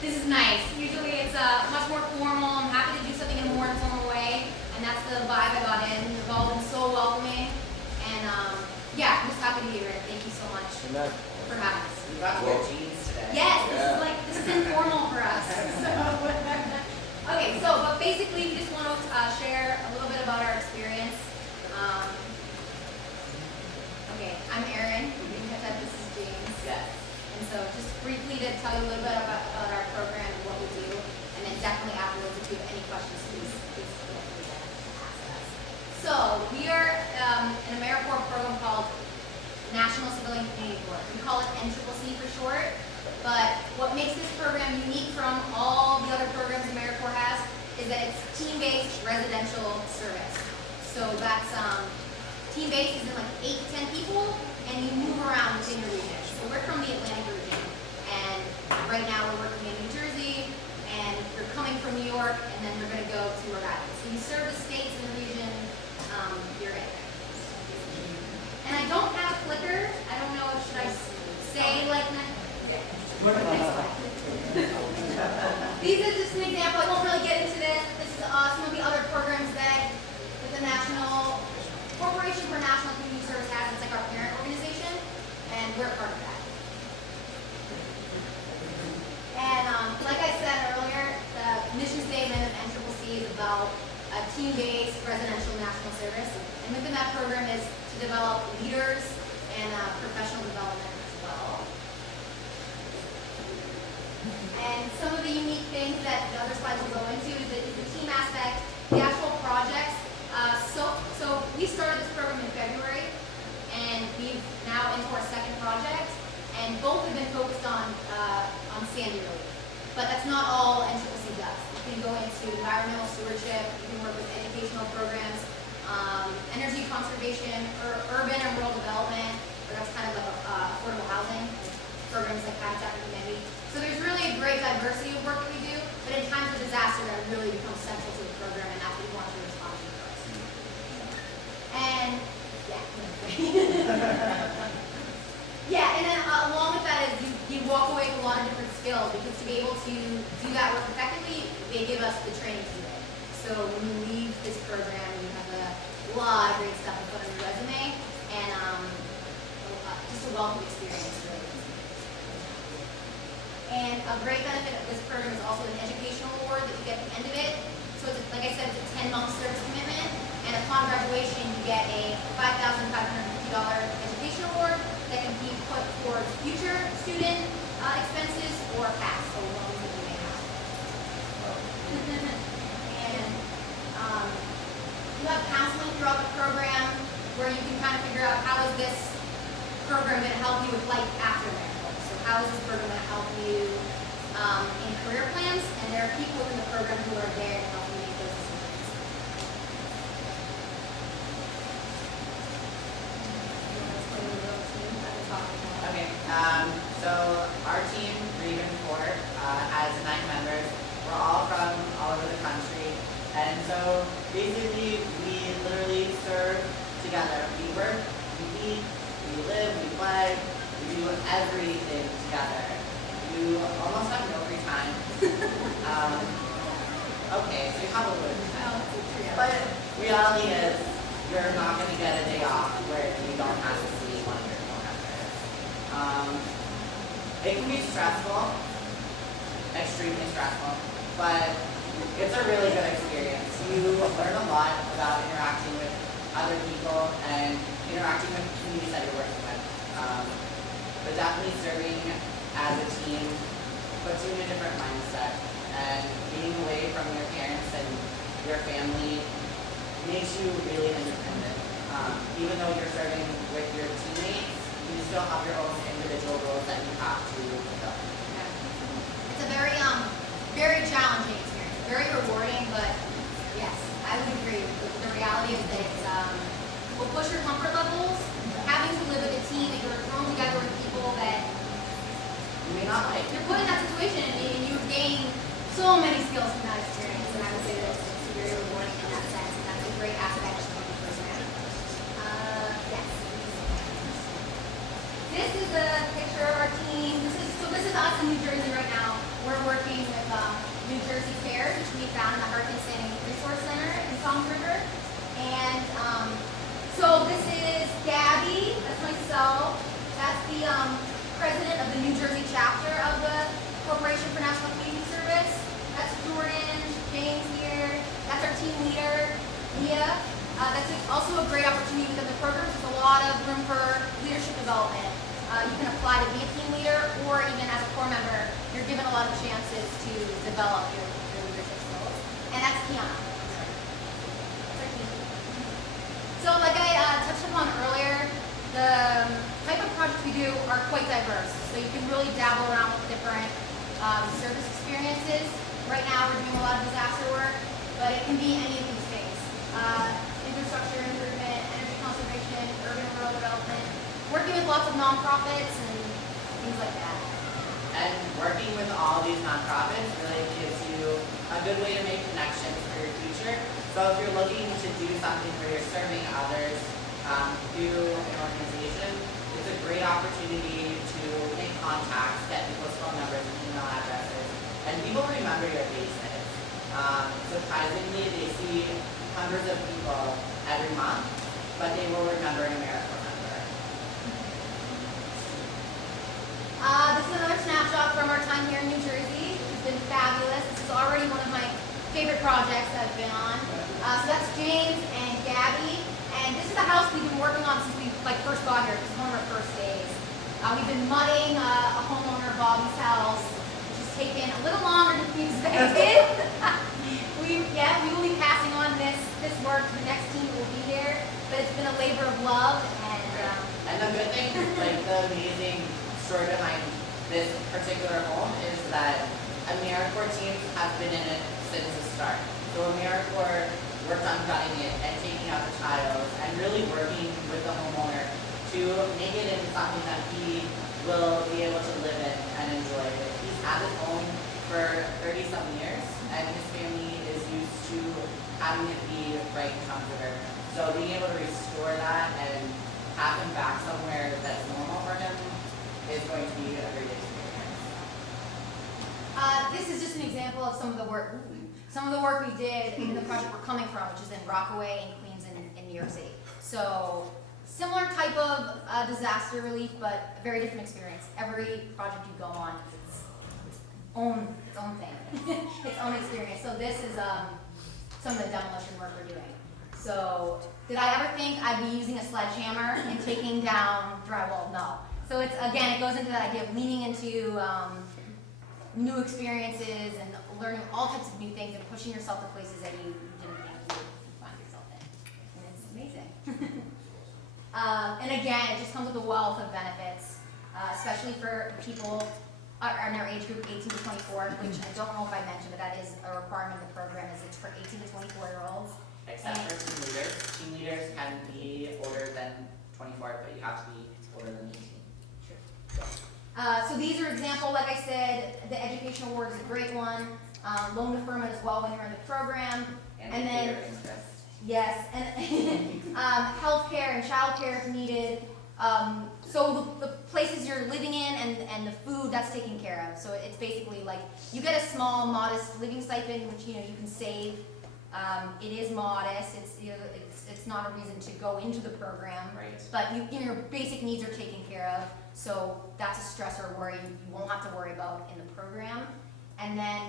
This is nice. Usually it's much more formal. I'm happy to do something in a more informal way, and that's the vibe I got in. You've all been so welcoming, and yeah, I'm just happy to be here. Thank you so much for having us. We got to wear jeans today. Yes, this is informal for us. Okay, but basically we just want to share a little bit about our experience. Okay, I'm Erin. This is James. Yes. And so just briefly to tell you a little bit about our program and what we do, and then definitely afterwards if you have any questions, please feel free to ask us. So we are an AmeriCorps program called National Civilian Community Corps. We call it NCCC for short, but what makes this program unique from all the other programs AmeriCorps has is that it's team-based residential service. So that's team-based is in like 8 to 10 people, and you move around within your region. So we're from the Atlantic region, and right now we're working in New Jersey, and you're coming from New York, and then we're going to go to Rhode Island. So you serve the states in the region you're in. And I don't have a clicker. I don't know, should I say like that? These are just an example. I won't really get into this. This is some of the other programs that the National Corporation for National Community Service has. It's like our parent organization, and we're part of that. And like I said earlier, the mission statement of NCCC is about a team-based residential national service, and within that program is to develop leaders and professional development as well. And some of the unique things that the other slides will go into is the team aspect, the actual projects. So we started this program in February, and we've now into our second project, and both have been focused on Sandy relief. But that's not all NCCC does. You can go into environmental stewardship, you can work with educational programs, energy conservation, or urban and rural development, or that's kind of like affordable housing, programs like Habitat for Humanity. So there's really a great diversity of work that we do, but in times of disaster that really becomes central to the program, and that's what we want to respond to first. And yeah, and then along with that is you walk away with a lot of different skills, because to be able to do that work effectively, they give us the training to do it. So when you leave this program, you have a lot of great stuff to put on your resume, and just a wealth of experience, really. And a great benefit of this program is also an educational award that you get at the end of it. So it's, like I said, it's a 10-month service commitment, and upon graduation, you get a $5,550 education award that can be put towards future student expenses or past, so loans that you may have. And you have counseling throughout the program where you can kind of figure out how is this program going to help you with life after medical. So how is this program going to help you in career plans? And there are people within the program who are there to help you make those decisions. Okay, so our team, Regan Fort, has 9 members. We're all from all over the country. And so basically we literally serve together. We work, we eat, we live, we play, we do everything together. You almost have no free time. Okay, so you have a little bit of time. But reality is you're not going to get a day off where you don't have to see one of your coworkers. It can be stressful, extremely stressful, but it's a really good experience. You learn a lot about interacting with other people and interacting with communities that you're working with. But definitely serving as a team puts you in a different mindset, and being away from your parents and your family makes you really independent. Even though you're serving with your teammates, you still have your own individual roles that you have to fulfill. It's a very very challenging experience, very rewarding, but yes, I would agree. The reality is that it's will push your comfort levels. Having to live with a team that you're thrown together with people that You may not like. you're put in that situation, and you gain so many skills from that experience, and I would say that it's very rewarding in that sense, and that's a great aspect of the program. Yes. This is a picture of our team. This is us in New Jersey right now. We're working which can be found in the Hurricane Sandy Resource Center in Palm River. And so this is Gabby, that's myself. That's the president of the New Jersey chapter of the Corporation for National Community Service. That's Jordan, James here. That's our team leader, Leah. That's also a great opportunity within the program. There's a lot of room for leadership development. You can apply to be a team leader, or even as a core member, you're given a lot of chances to develop your leadership skills. And that's Kiana. So like I touched upon earlier, the type of projects we do are quite diverse. So you can really dabble around with different service experiences. Right now we're doing a lot of disaster work, but it can be any of these things. Infrastructure improvement, energy conservation, urban and rural development, working with lots of nonprofits and things like that. And working with all these nonprofits really gives you a good way to make connections for your future. So if you're looking to do something where you're serving others through an organization, it's a great opportunity to make contacts, get people's phone numbers and email addresses, and people remember your faces. Surprisingly, they see hundreds of people every month, but they will remember an AmeriCorps member. This is another snapshot from our time here in New Jersey, which has been fabulous. This is already one of my favorite projects that I've been on. So that's James and Gabby, and this is the house we've been working on since we first got here. This is one of our first days. We've been mudding a homeowner, Bobby's house, which has taken a little longer than we expected. we will be passing on this work to the next team that will be here, but it's been a labor of love. And the good thing, the amazing story behind this particular home is that AmeriCorps teams have been in it since the start. So AmeriCorps worked on gutting it and taking out the tiles and really working with the homeowner to make it into something that he will be able to live in and enjoy. He's had his home for 30-some years, and his family is used to having it be right in Palm River. So being able to restore that and have him back somewhere that's normal for him is going to be a great experience. This is just an example of some of the work we did in the project we're coming from, which is in Rockaway and Queens in New York City. So similar type of disaster relief, but a very different experience. Every project you go on is its own thing, its own experience. So this is some of the demolition work we're doing. So did I ever think I'd be using a sledgehammer and taking down drywall? No. So it's, again, it goes into that idea of leaning into new experiences and learning all types of new things and pushing yourself to places that you didn't think you would find yourself in. And it's amazing. And again, it just comes with a wealth of benefits, especially for people in our age group 18 to 24, which I don't know if I mentioned, but that is a requirement of the program, is it's for 18 to 24-year-olds. Except for team leaders. Team leaders can be older than 24, but you have to be older than 18. So these are examples, like I said, the education award is a great one. Loan deferment as well when you're in the program. And then, yes, and healthcare and childcare if needed. So the places you're living in and the food, that's taken care of. So it's basically like you get a small, modest living stipend, which you can save. It is modest. It's not a reason to go into the program, right. But your basic needs are taken care of. So that's a stress or worry you won't have to worry about in the program. And then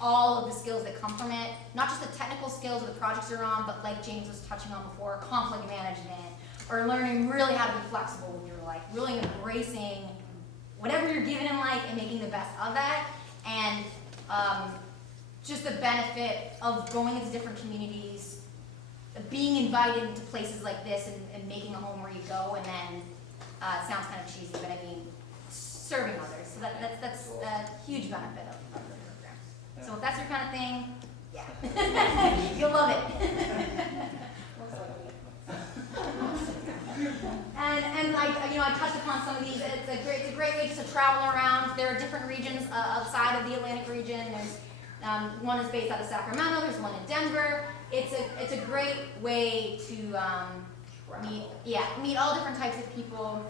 all of the skills that come from it, not just the technical skills of the projects you're on, but like James was touching on before, conflict management, or learning really how to be flexible with your life, really embracing whatever you're given in life and making the best of that. And just the benefit of going into different communities, being invited into places like this and making a home where you go, and then it sounds kind of cheesy, but I mean serving others. So that's a huge benefit of the program. So if that's your kind of thing, yeah, you'll love it. And I touched upon some of these. It's a great way just to travel around. There are different regions outside of the Atlantic region. There's one is based out of Sacramento. There's one in Denver. It's a great way to meet all different types of people,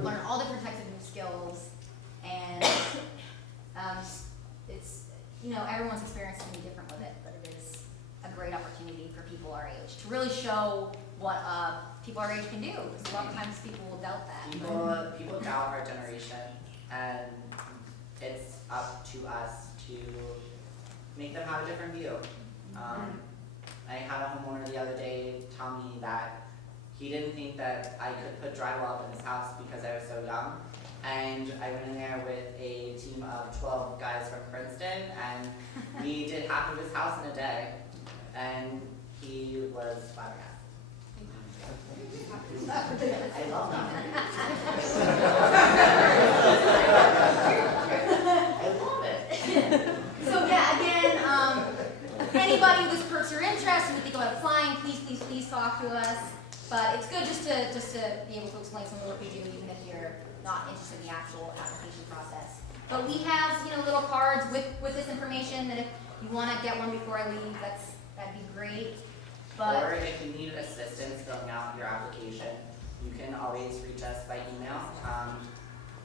learn all different types of new skills, and everyone's experience is going to be different with it, but it is a great opportunity for people our age to really show what people our age can do. Because a lot of times people will doubt that. People doubt our generation, and it's up to us to make them have a different view. I had a homeowner the other day tell me that he didn't think that I could put drywall up in his house because I was so young. And I went in there with a team of 12 guys from Princeton, and we did half of his house in a day, and he was flabbergasted. I love that. I love it. So yeah, again, anybody with perks or interest and you think about applying, please talk to us. But it's good just to be able to explain some of what we do, even if you're not interested in the actual application process. But we have little cards with this information that if you want to get one before I leave, that'd be great. But or if you need assistance filling out your application, you can always reach us by email.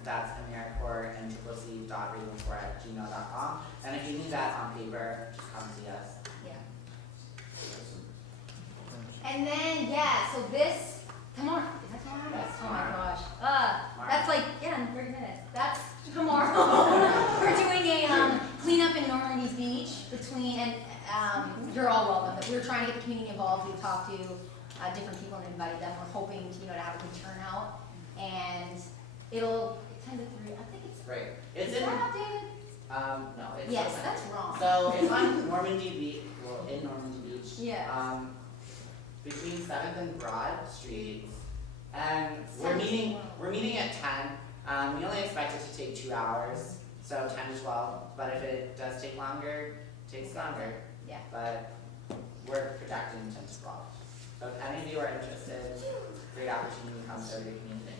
That's americorp@gmail.com. And if you need that on paper, just come see us. yeah. And then so this tomorrow. Is that tomorrow? That's Oh my tomorrow. gosh. That's like in 30 minutes. That's tomorrow. We're doing a cleanup in Normandy's Beach and you're all welcome. But we were trying to get the community involved. We talked to different people and invited them. We're hoping to have a good turnout, and it'll 10 to 3. I think it's Right. Is that updated? No, it's Yes, not. that's wrong. So it's on Normandy Beach, in Normandy Beach. Yes. Between 7th and Broad Streets. And we're 7th meeting and we're meeting at 10. We only expect it to take 2 hours, so 10 to 12. But if it does take longer, it takes longer. Yeah. But we're projecting 10 to 12. So if any of you are interested, great opportunity to come serve your community.